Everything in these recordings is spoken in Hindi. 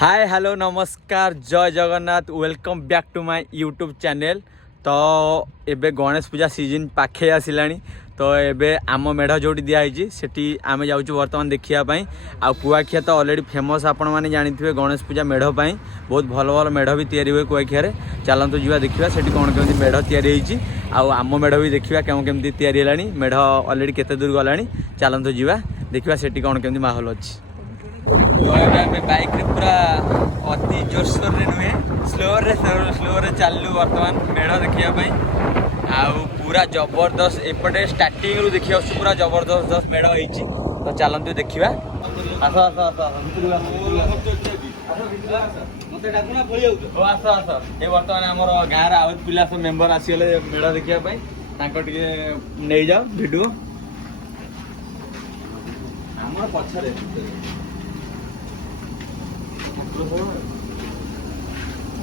हाय हेलो नमस्कार जय Jagannath welcome back to my YouTube channel. तो एबे गणेश पूजा सीजन पाखे आसिलानी तो एबे आम मेढ़ जो दिखाई सेठी आम जाऊँ बर्तमान देखापी आ कुआखिया तो ऑलरेडी फेमस आपण मैंने जानी गणेश पूजा मेढ़ पाई बहुत भल भल मेढ़ भी तैयारी हुए कुआखिया चलतु जी देखा सेठी कौन केमी मेढ़ तैयारी आम मेढ़ भी देखा कौन केमी तैयारी है मेढ़ ऑलरेडी केते दूर गला चलतु जी देखा सेठी कौन केमी माहौल अच्छी। बाइक रे पूरा अति जोरसोर रे नुहे स्लो रे चलू बर्तमान मेढ़ देखापी आउ पूरा जबरदस्त एपटे स्टार्टिंग रु देखिए पूरा जबरदस्त मेढ़ होती तो चलतु देखा आस आस आस आस ये बर्तमान आम गाँव आउ पिला सब मेम्बर आसीगले मेढ़ देखापी नहीं जाओ भिडियो आम पछरे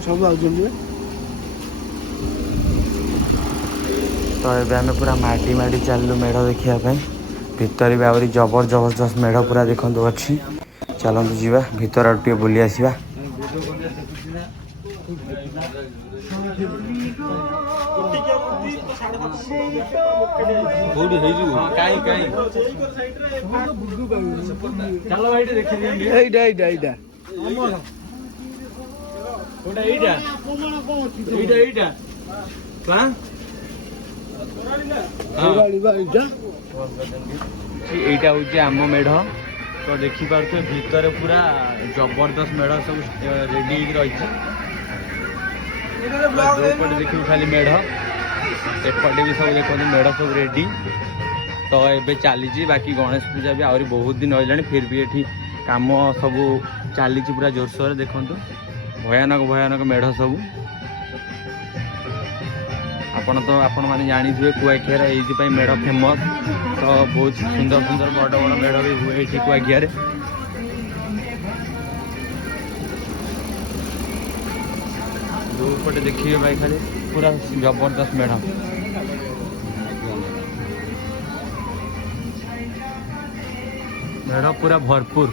सब तो ये आम पूरा माटी माटी चलू मेढ़ देखापी भितर भी आहरी जबरदस्त मेढ़ पूरा देखु अच्छी चलतु जीवा भितर टे बुली आसवा चलो भाई देखिए এইটা হচ্ছে আম মেढ़ তো দেখিপারে ভিতরে পুরা জবরদস্ত মেढ़ सब रेडी रही देखिए खाली मेढ़ एपटे भी सब देखते मेढ़ सब रेडी तो ये चली बाकी गणेश पूजा भी आहरी बहुत दिन रहा फिर भी ये काम सब चली पूरा जोरसोर देखु भयानक मेढ़ सब आपण मैंने जानी थे कुआखिया ये मेढ़ फेमस तो बहुत सुंदर सुंदर बड़ बड़ मेढ़ भी हुए ये कुआखिया दोपटे देखिए भाई खाली पूरा जबरदस्त मेढ़ पूरा भरपूर।